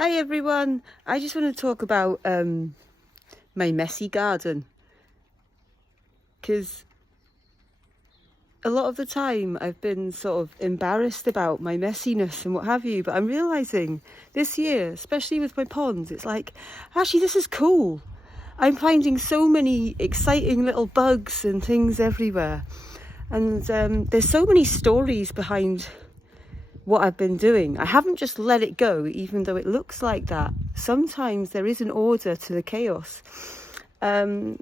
Hi everyone, I just want to talk about my messy garden, because a lot of the time I've been sort of embarrassed about my messiness and what have you, but I'm realising this year, especially with my ponds, it's like, actually this is cool. I'm finding so many exciting little bugs and things everywhere, and there's so many stories behind what I've been doing. I haven't just let it go, even though it looks like that. Sometimes there is an order to the chaos, and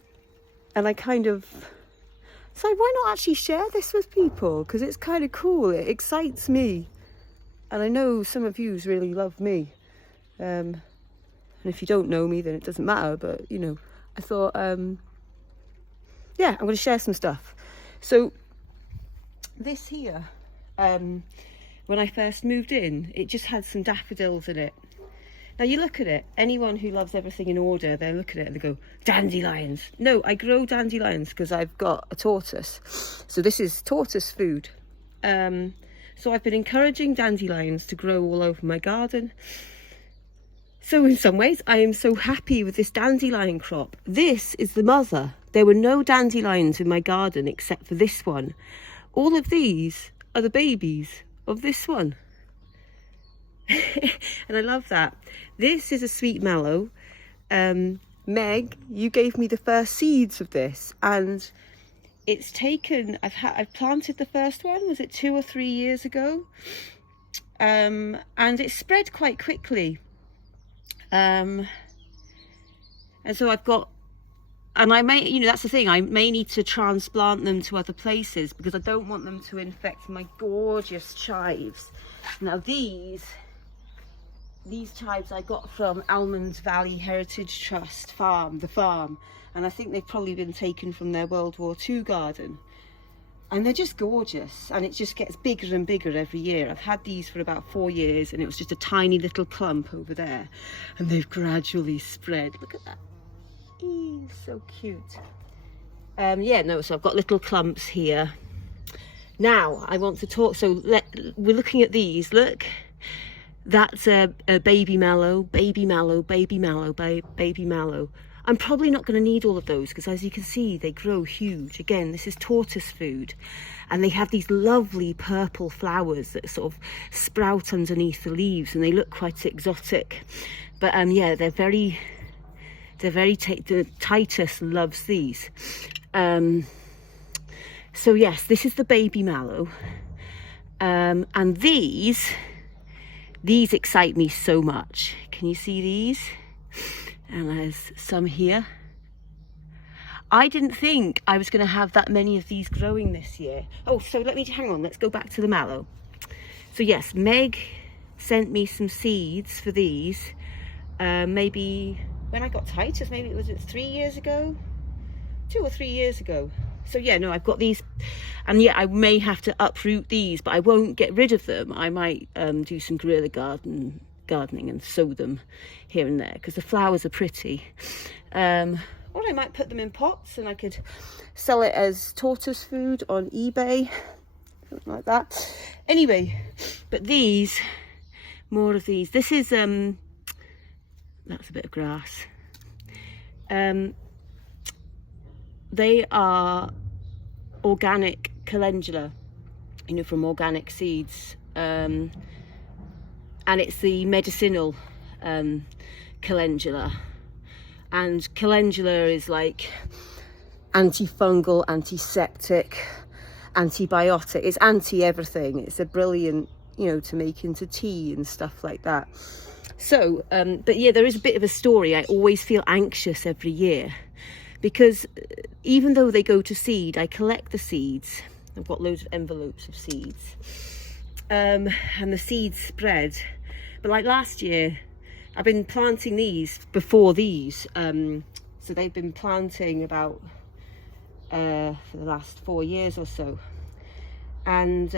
I kind of so why not actually share this with people, because it's kind of cool. It excites me, and I know some of you really love me, and if you don't know me then it doesn't matter, but you know, I thought yeah, I'm going to share some stuff. So this here, when I first moved in, it just had some daffodils in it. Now you look at it, anyone who loves everything in order, they look at it and they go, dandelions. No, I grow dandelions because I've got a tortoise. So this is tortoise food. So I've been encouraging dandelions to grow all over my garden. So in some ways, I am so happy with this dandelion crop. This is the mother. There were no dandelions in my garden except for this one. All of these are the babies of this one. And I love that. This is a sweet mallow. Meg, you gave me the first seeds of this, and it's taken, I've planted the first one, was it 2 or 3 years ago? And it spread quite quickly. And so I've got, and I may, you know, that's the thing, I may need to transplant them to other places because I don't want them to infect my gorgeous chives. Now these chives I got from Almond Valley Heritage Trust farm, the farm, and I think they've probably been taken from their World War II garden. And they're just gorgeous, and it just gets bigger and bigger every year. I've had these for about 4 years, and it was just a tiny little clump over there, and they've gradually spread. Look at that. Eee, so cute. Yeah, no, so I've got little clumps here. Now I want to talk, so we're looking at these. Look, that's a baby mallow, baby mallow, baby mallow, baby mallow. I'm probably not going to need all of those because, as you can see, they grow huge. Again, this is tortoise food, and they have these lovely purple flowers that sort of sprout underneath the leaves, and they look quite exotic. But yeah, the Titus loves these. So yes, this is the baby mallow, and these excite me so much. Can you see these? And there's some here. I didn't think I was going to have that many of these growing this year. Oh, so hang on, let's go back to the mallow. So yes, Meg sent me some seeds for these, maybe when I got Titus, maybe it was 3 years ago, 2 or 3 years ago. So yeah, no, I've got these, and yeah, I may have to uproot these, but I won't get rid of them. I might do some guerrilla gardening and sow them here and there because the flowers are pretty. Or I might put them in pots and I could sell it as tortoise food on eBay, something like that. Anyway, but these, more of these. This is that's a bit of grass. They are organic calendula, you know, from organic seeds, and it's the medicinal calendula. And calendula is like antifungal, antiseptic, antibiotic. It's anti everything. It's a brilliant, you know, to make into tea and stuff like that. So but yeah, there is a bit of a story. I always feel anxious every year because even though they go to seed, I collect the seeds. I've got loads of envelopes of seeds, and the seeds spread. But like last year, I've been planting these before these, so they've been planting about for the last 4 years or so. And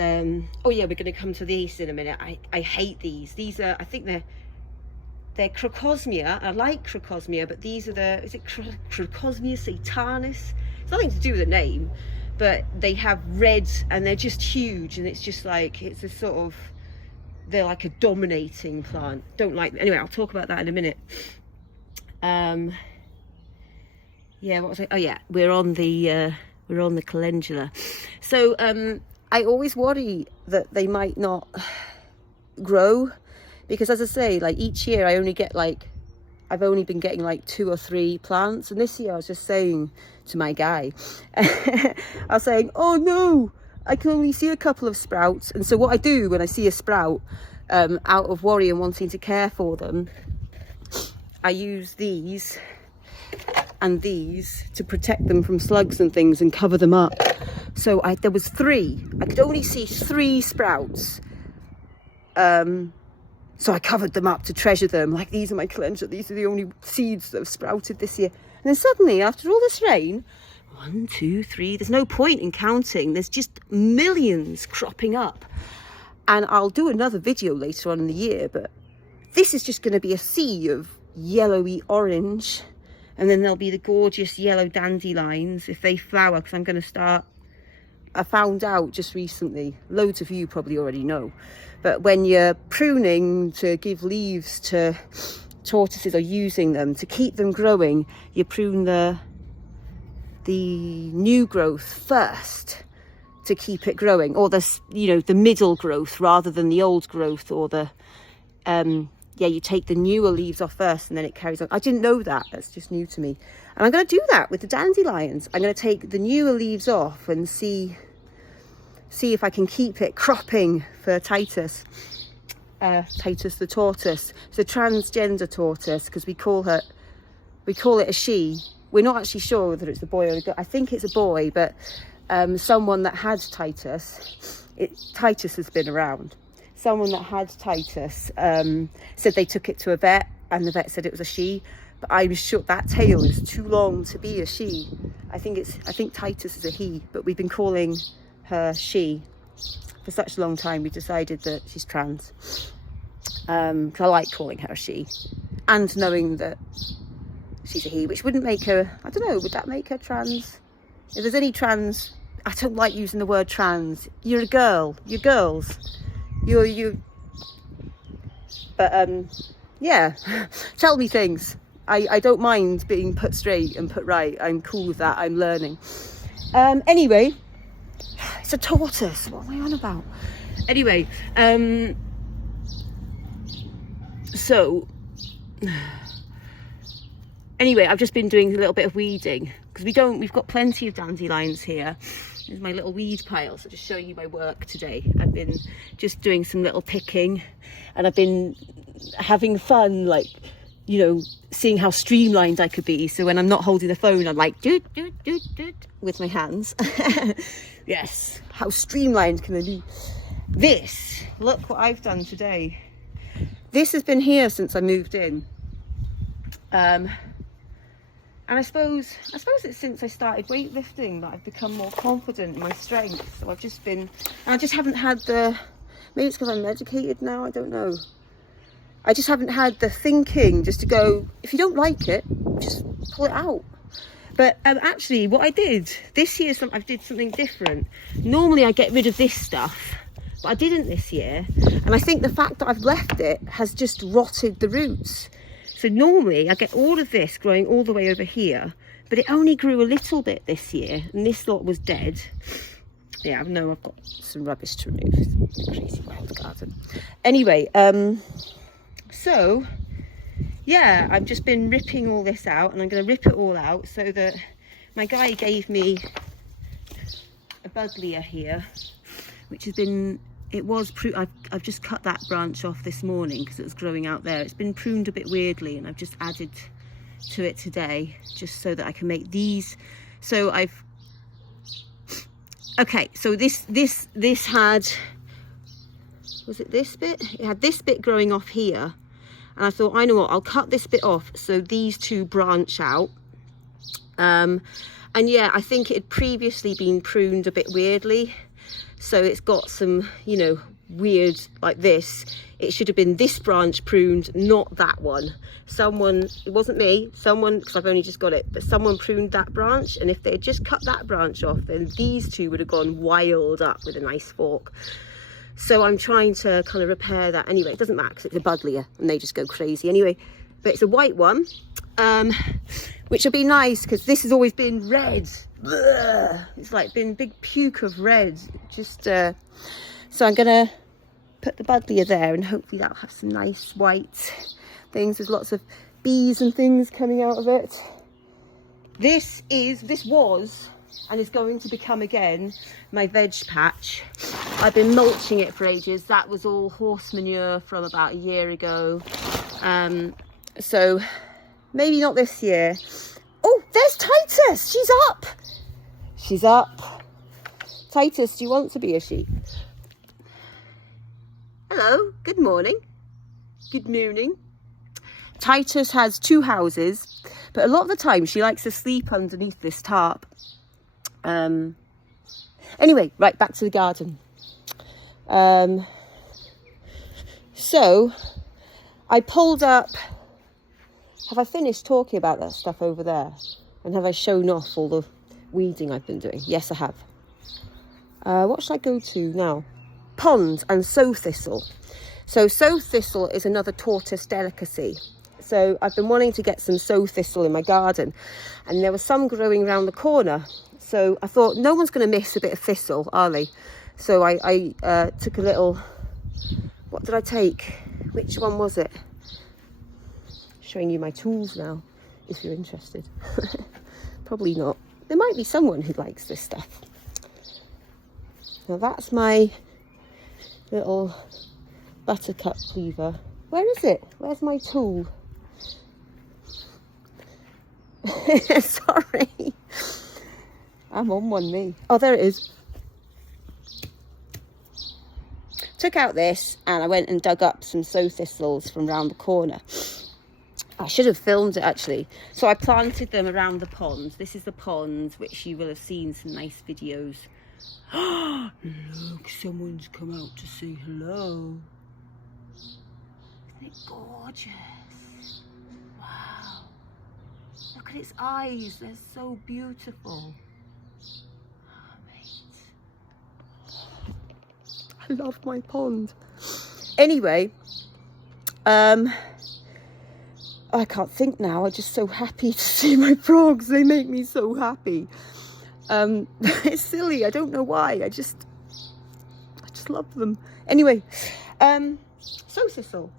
oh yeah, we're going to come to these in a minute. I hate these. These are, I think they're Crocosmia. I like Crocosmia, but these are is it Crocosmia satanis? It's nothing to do with the name, but they have red and they're just huge, and it's just like, it's a sort of they're like a dominating plant. Don't like them. Anyway, I'll talk about that in a minute. Yeah, what was I? Oh yeah, we're on the calendula. So I always worry that they might not grow, because as I say, like each year I only get like, I've only been getting like 2 or 3 plants, and this year I was just saying to my guy, I was saying, oh no, I can only see a couple of sprouts. And so what I do when I see a sprout, out of worry and wanting to care for them, I use these and these to protect them from slugs and things and cover them up. So there was 3. I could only see 3 sprouts. So I covered them up to treasure them. Like, these are my calendula. These are the only seeds that have sprouted this year. And then suddenly, after all this rain, 1, 2, 3, there's no point in counting. There's just millions cropping up. And I'll do another video later on in the year, but this is just going to be a sea of yellowy orange. And then there'll be the gorgeous yellow dandelions if they flower, because I'm going to start, I found out just recently, loads of you probably already know, but when you're pruning to give leaves to tortoises or using them to keep them growing, you prune the new growth first to keep it growing, or the middle growth rather than the old growth, or you take the newer leaves off first and then it carries on. I didn't know that. That's just new to me. And I'm going to do that with the dandelions. I'm going to take the newer leaves off and see if I can keep it cropping for Titus. Titus the tortoise. It's a transgender tortoise, because we call it a she. We're not actually sure whether it's a boy or a girl. I think it's a boy, but someone that had Titus, Titus has been around. Someone that had Titus said they took it to a vet, and the vet said it was a she, but I'm sure that tail is too long to be a she. I think Titus is a he, but we've been calling her she for such a long time. We decided that she's trans. 'Cause I like calling her a she, and knowing that she's a he, which wouldn't make her, I don't know, would that make her trans? If there's any trans, I don't like using the word trans. You're a girl, you're girls. But yeah, tell me things. I don't mind being put straight and put right. I'm cool with that. I'm learning. Anyway, it's a tortoise. What am I on about? Anyway, anyway, I've just been doing a little bit of weeding, because we've got plenty of dandelions here. There's my little weed pile, so just showing you my work today. I've been just doing some little picking, and I've been having fun, like, you know, seeing how streamlined I could be. So when I'm not holding the phone, I'm like, doot, doot, doot, doot, with my hands. Yes, how streamlined can I be? This, look what I've done today. This has been here since I moved in. And I suppose it's since I started weightlifting that I've become more confident in my strength. So I've just been, and I just haven't had maybe it's because I'm medicated now, I don't know. I just haven't had the thinking just to go, if you don't like it, just pull it out. But actually what I did this year, I did something different. Normally I get rid of this stuff, but I didn't this year. And I think the fact that I've left it has just rotted the roots. So normally I get all of this growing all the way over here, but it only grew a little bit this year, and this lot was dead. Yeah, I know I've got some rubbish to remove. It's a crazy wild garden. Anyway, so yeah, I've just been ripping all this out, and I'm going to rip it all out so that my guy gave me a Budlier here, which has been, I've just cut that branch off this morning because it was growing out there. It's been pruned a bit weirdly, and I've just added to it today just so that I can make these. So okay, so this had, was it this bit? It had this bit growing off here, and I thought, I know what, I'll cut this bit off so these two branch out. And yeah, I think it had previously been pruned a bit weirdly. So it's got some, you know, weird, like this. It should have been this branch pruned, not that one. It wasn't me, someone, because I've only just got it, but someone pruned that branch. And if they had just cut that branch off, then these two would have gone wild up with a nice fork. So I'm trying to kind of repair that. Anyway, it doesn't matter because it's a Budlier and they just go crazy anyway. But it's a white one, which will be nice because this has always been red. It's like been big puke of red. Just so I'm gonna put the Budlier there and hopefully that'll have some nice white things. There's lots of bees and things coming out of it. This was and is going to become again my veg patch. I've been mulching it for ages. That was all horse manure from about a year ago. So maybe not this year. Oh, there's Titus. She's up. She's up. Titus, do you want to be a sheep? Hello, good morning. Good morning. Titus has 2 houses, but a lot of the time she likes to sleep underneath this tarp. Anyway, right, back to the garden. So I pulled up. Have I finished talking about that stuff over there? And have I shown off all the weeding I've been doing? Yes, I have. What should I go to now? Ponds and sow thistle. So sow thistle is another tortoise delicacy. So I've been wanting to get some sow thistle in my garden, and there was some growing around the corner. So I thought, no one's going to miss a bit of thistle, are they? So I took a little, what did I take? Which one was it? Showing you my tools now, if you're interested. Probably not. There might be someone who likes this stuff. Now that's my little buttercup cleaver. Where is it? Where's my tool? Sorry. I'm on one, me. Oh, there it is. Took out this and I went and dug up some sow thistles from round the corner. I should have filmed it actually. So I planted them around the pond. This is the pond, which you will have seen some nice videos. Look, someone's come out to say hello. Isn't it gorgeous? Wow. Look at its eyes. They're so beautiful. Oh, mate. I love my pond. Anyway, I can't think now. I'm just so happy to see my frogs. They make me so happy. It's silly. I don't know why. I just love them. Anyway, sow thistle.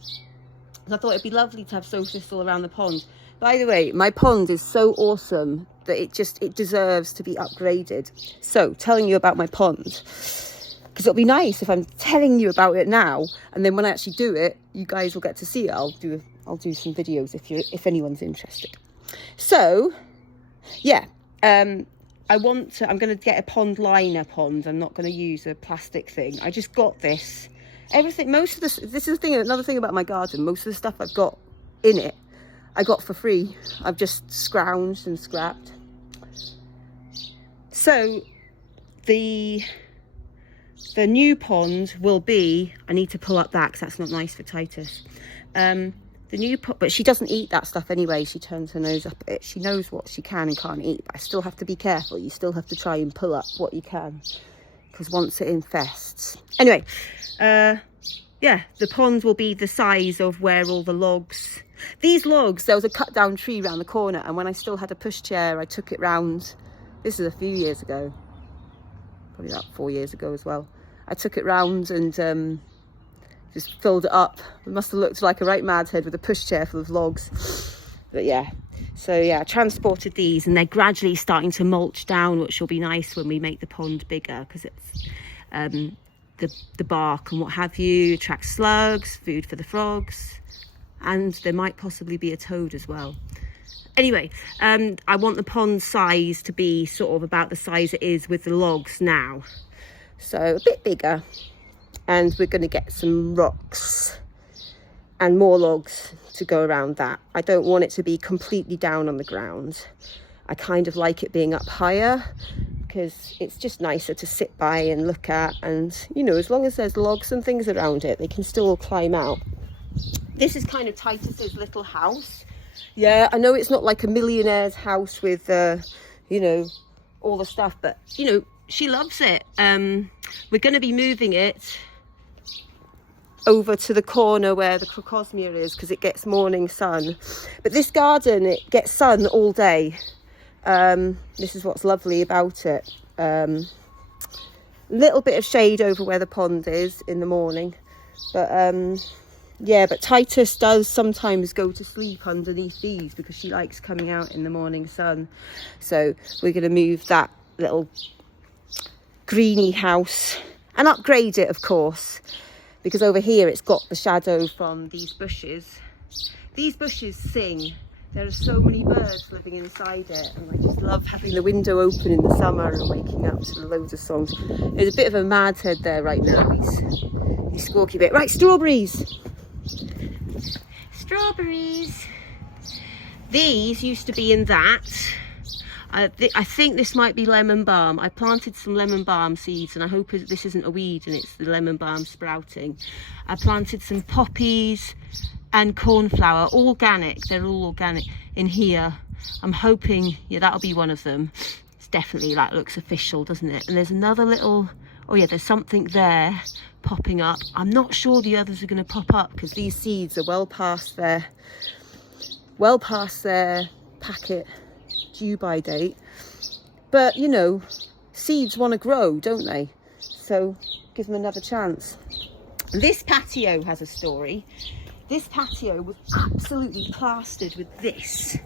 I thought it'd be lovely to have sow thistle around the pond. By the way, my pond is so awesome that it deserves to be upgraded. So, telling you about my pond, because it'll be nice if I'm telling you about it now, and then when I actually do it, you guys will get to see it. I'll do some videos if anyone's interested. So, yeah, I'm going to get a pond liner pond. I'm not going to use a plastic thing. I just got this. Everything, most of this is the thing, another thing about my garden, most of the stuff I've got in it, I got for free. I've just scrounged and scrapped. So, the new pond will be, I need to pull up that because that's not nice for Titus. The new pot, but she doesn't eat that stuff anyway. She turns her nose up at it. She knows what she can and can't eat, but I still have to be careful. You still have to try and pull up what you can, because once it infests. Anyway, yeah, the pond will be the size of where all the logs, these logs, there was a cut down tree around the corner, and when I still had a pushchair, I took it round. This is a few years ago, probably about 4 years ago as well. I took it round and just filled it up. It must have looked like a right mad head with a pushchair full of logs. But yeah, so yeah, I transported these, and they're gradually starting to mulch down, which will be nice when we make the pond bigger, because it's the bark and what have you attracts slugs, food for the frogs, and there might possibly be a toad as well. Anyway, I want the pond size to be sort of about the size it is with the logs now, so a bit bigger. And we're going to get some rocks and more logs to go around that. I don't want it to be completely down on the ground. I kind of like it being up higher, because it's just nicer to sit by and look at. And, you know, as long as there's logs and things around it, they can still climb out. This is kind of Titus's little house. Yeah, I know it's not like a millionaire's house with, you know, all the stuff, but, you know, she loves it. We're going to be moving it over to the corner where the crocosmia is, because it gets morning sun. But this garden, it gets sun all day. This is what's lovely about it. Little bit of shade over where the pond is in the morning, but yeah, but Titus does sometimes go to sleep underneath these because she likes coming out in the morning sun. So we're going to move that little greeny house and upgrade it, of course, because over here it's got the shadow from these bushes. These bushes sing. There are so many birds living inside it, and I just love having the window open in the summer and waking up to loads of songs. There's a bit of a mad head there right now. He's squawky a bit. Right, strawberries. Strawberries. These used to be in that. I think this might be lemon balm. I planted some lemon balm seeds, and I hope this isn't a weed and it's the lemon balm sprouting. I planted some poppies and cornflower, organic. They're all organic in here. I'm hoping, yeah, that'll be one of them. It's definitely, like, looks official, doesn't it? And there's another little, oh yeah, there's something there popping up. I'm not sure the others are going to pop up because these seeds are well past their packet due by date. But you know, seeds want to grow, don't they? So give them another chance. This patio has a story. This patio was absolutely plastered with this.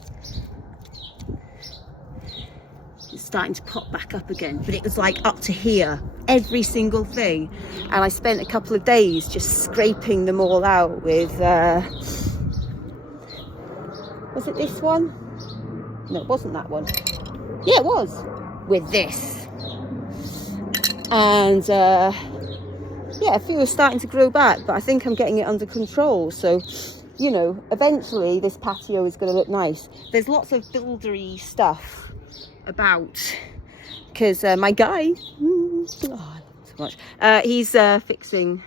It's starting to pop back up again, but it was like up to here, every single thing. And I spent a couple of days just scraping them all out with, was it this one? No, it wasn't that one. Yeah, it was. With this. And yeah, I feel it's starting to grow back, but I think I'm getting it under control. So, you know, eventually this patio is going to look nice. There's lots of buildery stuff about, because my guy, oh, I love him so much. He's fixing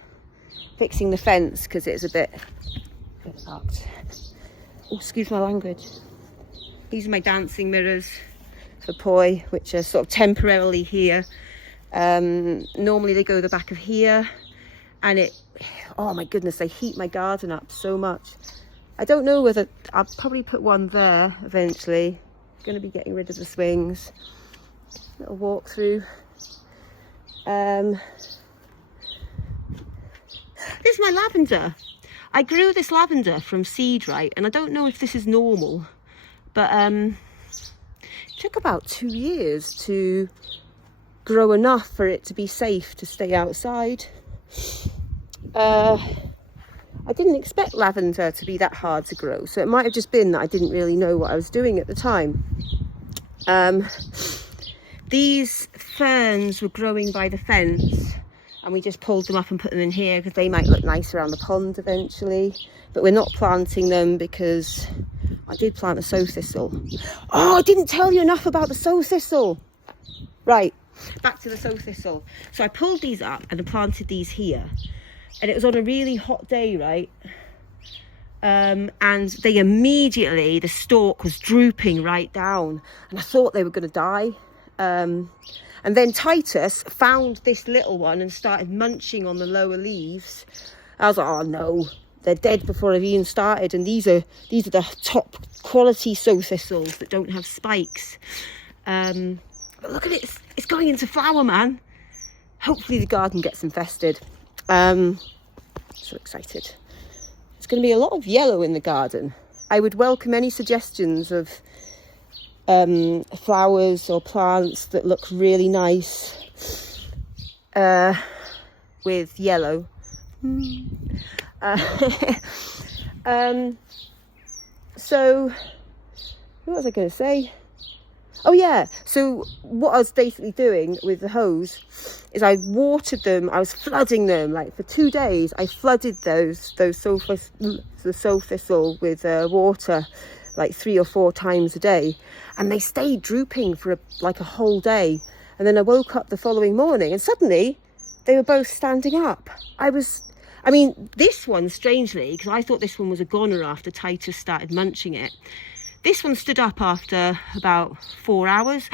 the fence because it's a bit fucked. Oh, excuse my language. These are my dancing mirrors for Poi, which are sort of temporarily here. Normally they go the back of here, and it, oh my goodness, they heat my garden up so much. I don't know whether, I'll probably put one there eventually. Going to be getting rid of the swings. Little walk through. This is my lavender. I grew this lavender from seed, right? And I don't know if this is normal, but it took about 2 years to grow enough for it to be safe to stay outside. I didn't expect lavender to be that hard to grow, so it might have just been that I didn't really know what I was doing at the time. These ferns were growing by the fence, and we just pulled them up and put them in here because they might look nice around the pond eventually. But we're not planting them because I did plant a sow thistle. Oh, I didn't tell you enough about the sow thistle. Right, back to the sow thistle. So I pulled these up and I planted these here. And it was on a really hot day, right? And they immediately, the stalk was drooping right down. And I thought they were going to die. And then Titus found this little one and started munching on the lower leaves. I was like, oh no, they're dead before I've even started. And these are the top quality sow thistles that don't have spikes. But look at it, it's going into flower, man. Hopefully the garden gets infested. So excited. It's going to be a lot of yellow in the garden. I would welcome any suggestions of flowers or plants that look really nice with yellow. So what was I going to say? Oh yeah, so what I was basically doing with the hose is I watered them. I was flooding them, like for 2 days. I flooded the sow thistle with water like 3 or 4 times a day, and they stayed drooping for like a whole day. And then I woke up the following morning and suddenly they were both standing up. I mean, this one, strangely, because I thought this one was a goner after Titus started munching it. This one stood up after about 4 hours.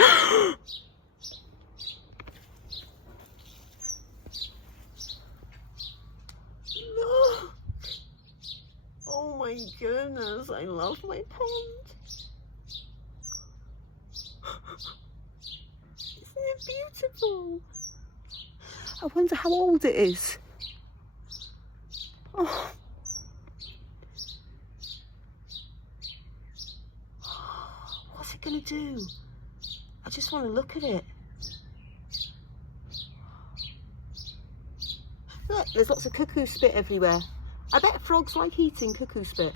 my goodness, I love my pond. Isn't it beautiful? I wonder how old it is. Oh. What's it gonna do? I just want to look at it. Look, there's lots of cuckoo spit everywhere. I bet frogs like eating cuckoo spit.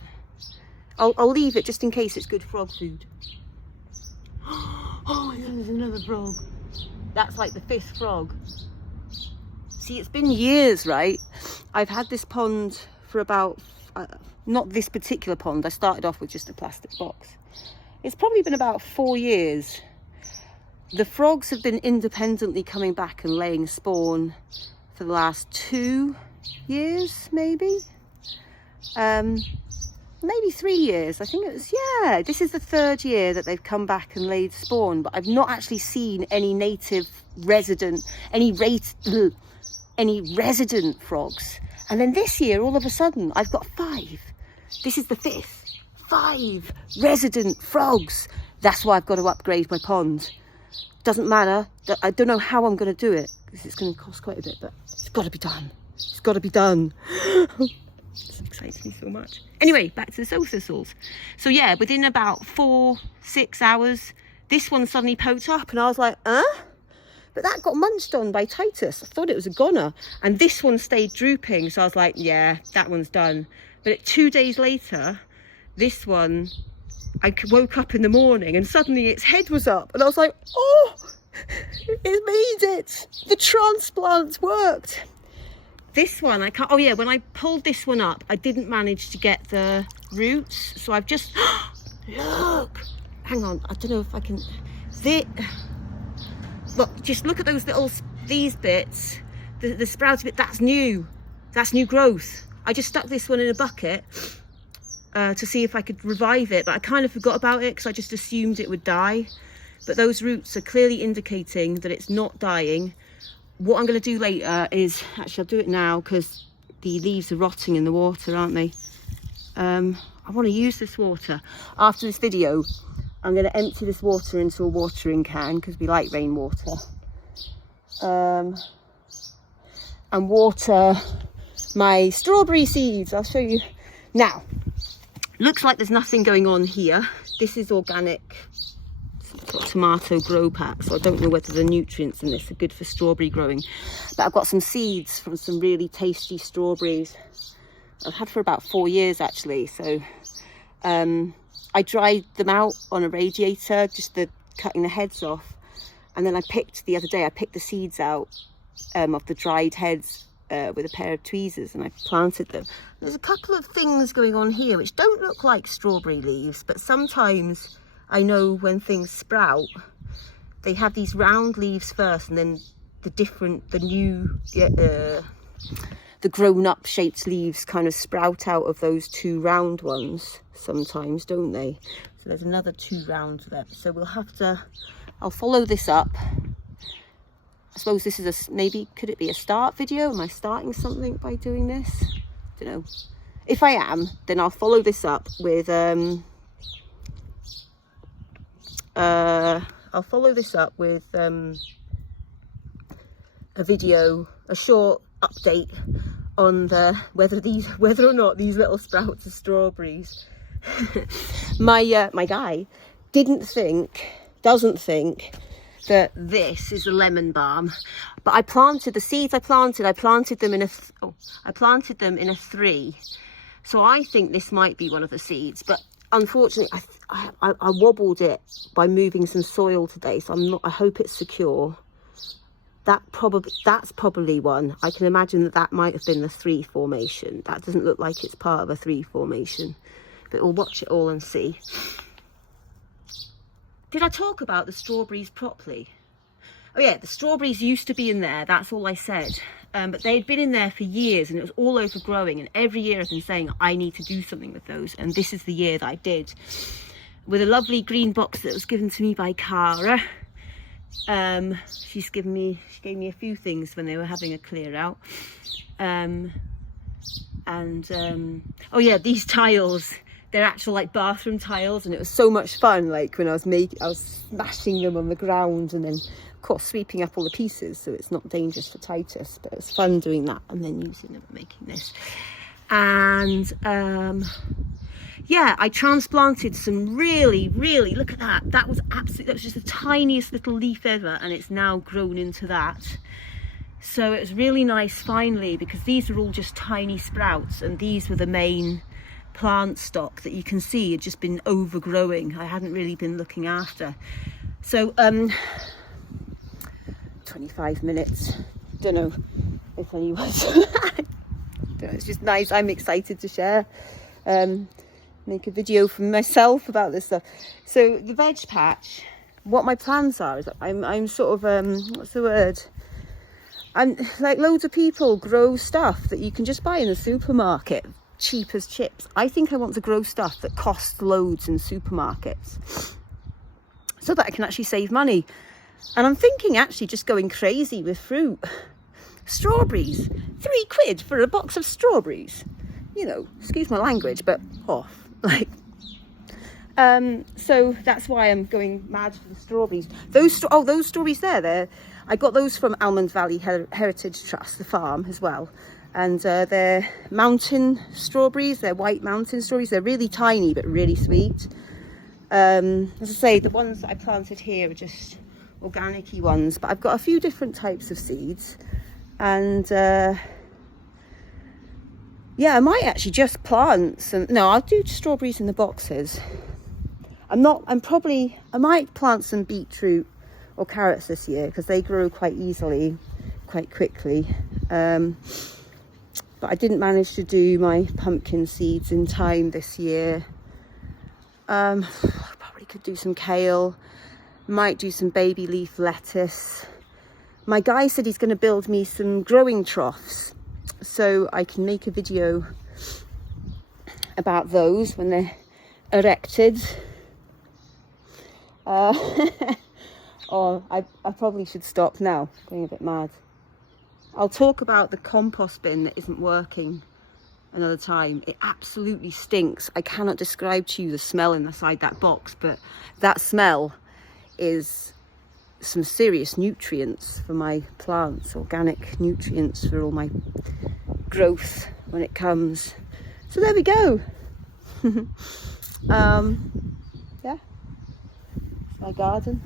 I'll leave it just in case it's good frog food. Oh my god, there's another frog. That's like the 5th frog. See, it's been years, right? I've had this pond for about, not this particular pond, I started off with just a plastic box. It's probably been about 4 years. The frogs have been independently coming back and laying spawn for the last 2 years, maybe. Maybe 3 years. I think it was, yeah, this is the 3rd year that they've come back and laid spawn, but I've not actually seen any native resident, any resident frogs. And then this year, all of a sudden, I've got 5. This is the 5th. 5 resident frogs. That's why I've got to upgrade my pond. Doesn't matter. I don't know how I'm going to do it, because it's going to cost quite a bit, but it's got to be done. It's got to be done. This excites me so much. Anyway, back to the soul thistles. So yeah, within about 4-6 hours, this one suddenly poked up, and I was like, huh? But that got munched on by Titus. I thought it was a goner. And this one stayed drooping, so I was like, yeah, that one's done. But 2 days later, this one, I woke up in the morning and suddenly its head was up, and I was like, oh, it made it. The transplant worked. This one, I can't, oh yeah, when I pulled this one up, I didn't manage to get the roots. So I've just, look, hang on, I don't know if I can, look, just look at those little, these bits, the sprouty bit, that's new growth. I just stuck this one in a bucket to see if I could revive it, but I kind of forgot about it because I just assumed it would die. But those roots are clearly indicating that it's not dying. What I'm going to do later is, actually I'll do it now because the leaves are rotting in the water, aren't they? I want to use this water. After this video, I'm going to empty this water into a watering can because we like rainwater. And water my strawberry seeds. I'll show you. Now, looks like there's nothing going on here. This is organic tomato grow pack, so I don't know whether the nutrients in this are good for strawberry growing, but I've got some seeds from some really tasty strawberries I've had for about 4 years actually. So I dried them out on a radiator, just cutting the heads off, and then the other day I picked the seeds out of the dried heads with a pair of tweezers, and I planted them. There's a couple of things going on here which don't look like strawberry leaves, but sometimes I know when things sprout, they have these round leaves first, and then the grown-up shaped leaves kind of sprout out of those 2 round ones sometimes, don't they? So there's another 2 round there. So we'll have to, I'll follow this up. I suppose this is maybe, could it be a start video? Am I starting something by doing this? I don't know. If I am, then I'll follow this up with a video, a short update on whether or not these little sprouts are strawberries. My guy doesn't think that this is a lemon balm, but I planted the seeds. I planted them in a 3, so I think this might be one of the seeds, but unfortunately I wobbled it by moving some soil today, so I hope it's secure. That's probably one. I can imagine that might have been the 3 formation. That doesn't look like it's part of a 3 formation, but we'll watch it all and see. Did I talk about the strawberries properly? Oh yeah, the strawberries used to be in there, that's all I said. But they'd been in there for years and it was all overgrowing, and every year I've been saying I need to do something with those, and this is the year that I did. With a lovely green box that was given to me by Cara. She gave me a few things when they were having a clear out. And oh yeah, these tiles, they're actual like bathroom tiles, and it was so much fun, like when I was smashing them on the ground, and then of course sweeping up all the pieces so it's not dangerous for Titus, but it was fun doing that and then using them and making this. And yeah, I transplanted some really, look at that, that was just the tiniest little leaf ever, and it's now grown into that. So it was really nice finally, because these were all just tiny sprouts, and these were the main plant stock that you can see had just been overgrowing. I hadn't really been looking after. So 25 minutes, don't know if anyone's it's just nice. I'm excited to share, make a video for myself about this stuff. So the veg patch, what my plans are is that I'm sort of what's the word, I'm like, loads of people grow stuff that you can just buy in the supermarket, cheap as chips. I think I want to grow stuff that costs loads in supermarkets so that I can actually save money. And I'm thinking actually just going crazy with fruit. Strawberries, £3 for a box of strawberries. You know, excuse my language, but off. Like, so that's why I'm going mad for the strawberries. Those strawberries there, I got those from Almond Valley Heritage Trust, the farm as well. And they're mountain strawberries, they're white mountain strawberries. They're really tiny, but really sweet. As I say, the ones that I planted here are just organic-y ones, but I've got a few different types of seeds. And yeah, I might actually just plant some, no, I'll do strawberries in the boxes. I might plant some beetroot or carrots this year, because they grow quite easily, quite quickly. But I didn't manage to do my pumpkin seeds in time this year. I probably could do some kale, might do some baby leaf lettuce. My guy said he's going to build me some growing troughs, so I can make a video about those when they're erected. I probably should stop now, going a bit mad. I'll talk about the compost bin that isn't working another time. It absolutely stinks. I cannot describe to you the smell inside that box, but that smell is some serious nutrients for my plants, organic nutrients for all my growth when it comes. So there we go. Yeah, my garden.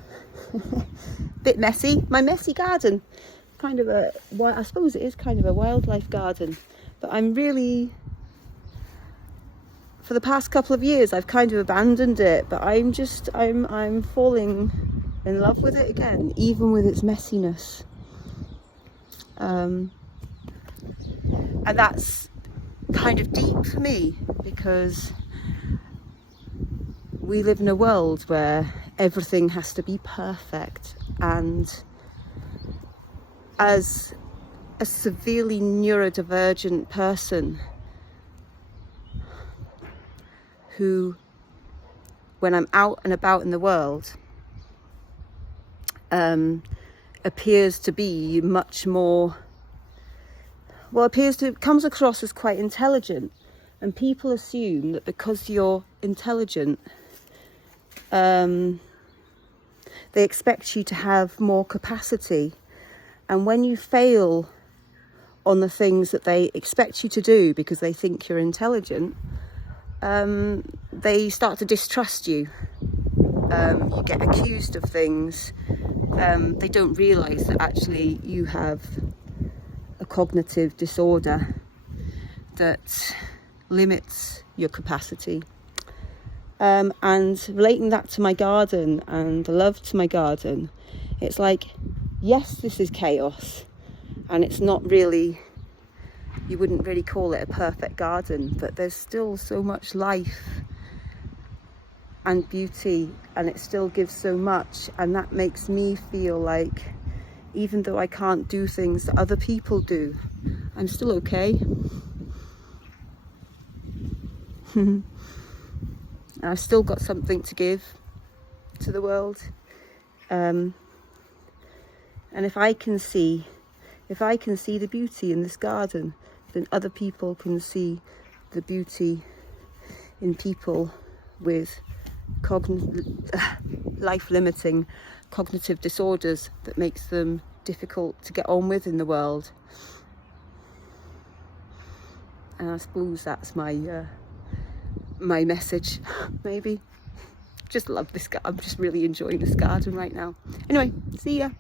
Bit messy, my messy garden. Kind of I suppose it is kind of a wildlife garden, but I'm really, for the past couple of years I've kind of abandoned it, but I'm falling in love with it again, even with its messiness. And that's kind of deep for me, because we live in a world where everything has to be perfect, and as a severely neurodivergent person who, when I'm out and about in the world, appears to be much more, comes across as quite intelligent, and people assume that because you're intelligent, they expect you to have more capacity. And when you fail on the things that they expect you to do because they think you're intelligent, they start to distrust you. You get accused of things. They don't realise that actually you have a cognitive disorder that limits your capacity. And relating that to my garden and the love to my garden, it's like, yes, this is chaos, and it's not really, you wouldn't really call it a perfect garden, but there's still so much life and beauty, and it still gives so much, and that makes me feel like, even though I can't do things that other people do, I'm still okay. I've still got something to give to the world. And if I can see the beauty in this garden, then other people can see the beauty in people with life-limiting cognitive disorders that makes them difficult to get on with in the world. And I suppose that's my my message, maybe. Just love this. I'm just really enjoying this garden right now. Anyway, see ya.